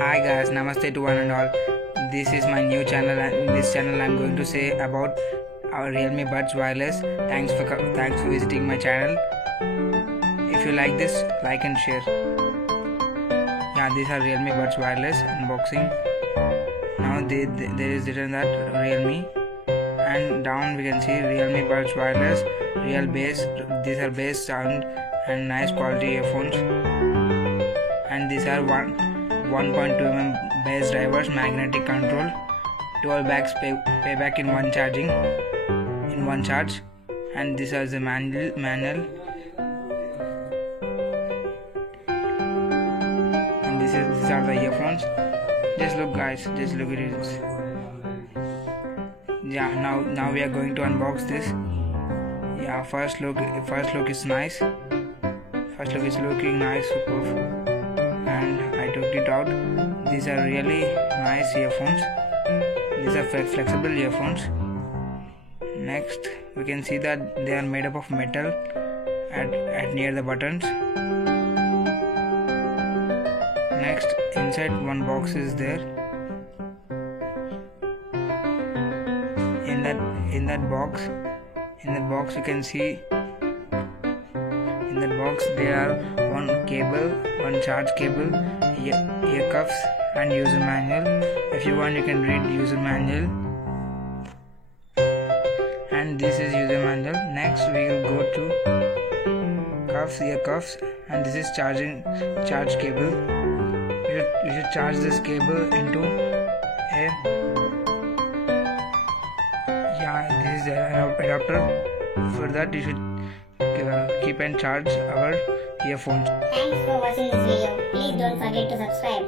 Hi guys, namaste to one and all. This is my new channel, and in this channel I'm going to say about our Realme Buds Wireless. Thanks for visiting my channel. If you like this, like and share. Yeah, these are Realme Buds Wireless unboxing. Now there is written that Realme, and down we can see Realme Buds Wireless, real bass. These are bass sound and nice quality earphones. And these are 1.2 mm bass drivers, magnetic control, 12 bags payback in one charge, and this is the manual, and these are the earphones. Just look guys, just look at it. Yeah, now we are going to unbox this. Yeah, first look is nice. First look is looking nice, superb. And I took it out. These are really nice earphones. These are flexible earphones. Next we can see that they are made up of metal at near the buttons. Next, inside one box is there. In that box you can see, in that box there are one cable, one charge cable, ear cuffs, and user manual. If you want, you can read user manual. And this is user manual. Next we will go to ear cuffs, and this is charge cable. You should charge this cable into a this is an adapter. For that you should keep and charge our earphones. Thanks for watching this video. Please don't forget to subscribe.